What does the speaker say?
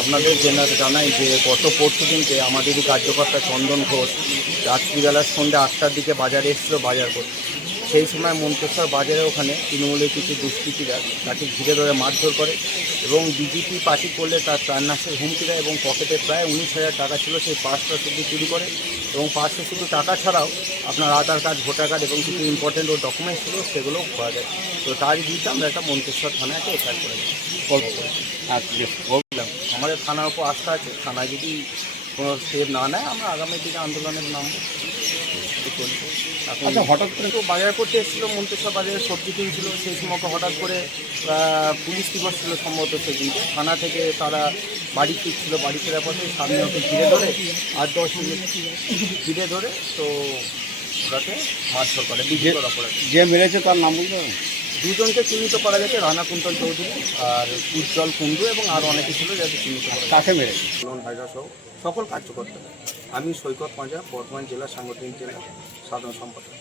আপনাদের জেনার জানাই যে গত পরশু দিনকে আমাদেরই কার্যকর্তা চন্দন ঘোষ রাত্রিবেলার সন্ধ্যে আটটার দিকে বাজারে এসেছিল বাজার করতে। সেই সময় মন্তেশ্বর বাজারে ওখানে তৃণমূলের কিছু দুষ্কৃতীরা তাকে ঘিরে ধরে মারধর করে এবং বিজেপি পার্টি করলে তার প্রাণনাশের হুমকি দেয় এবং পকেটে প্রায় উনিশ হাজার টাকা ছিল সেই পাঁচটা শুধু চুরি করে এবং পাঁচশো শুধু টাকা ছাড়াও আপনার আধার কার্ড ভোটার কার্ড এবং কিছু ইম্পর্টেন্ট ও ডকুমেন্টস ছিল সেগুলোও খোয়া যায়। তো তারই বিরুদ্ধে আমরা একটা মন্তেশ্বর থানায় একটা এফআইআর করে দিই গল্প করে আমাদের থানার উপর আস্থা আছে। থানায় যদি কোনো স্টেপ না নেয় আমরা আগামী দিনে আন্দোলনের নামবো এই আচ্ছা হঠাৎ করে তো বাজার করতে এসেছিল মন্তেশ্বর বাজারে সবজি কিনছিল সেই সময় হঠাৎ করে পুলিশ দিবস ছিল সম্ভবত সেদিনকে। থানা থেকে তারা বাড়ি ফিরছিল বাড়ি ফেরার পথে সামনে ওকে ঘিরে ধরে আট দশ মিনিট ঘিরে ধরে তো ওটাকে মারধর করে যে মেরেছে তার নাম বলতে পারবেন? দুজনকে চিহ্নিত করা গেছে রানা কুন্তল চৌধুরী আর উজ্জ্বল কুণ্ডু এবং আর অনেকে ছিল যাতে চিহ্নিত করা মেরে কাকে মেরেছে? লোন ভাইরা সহ সকল কার্যকর্তা। আমি সৈকত পাঁজা বর্ধমান জেলা সাংগঠনিক জেলা সাধারণ সম্পাদক।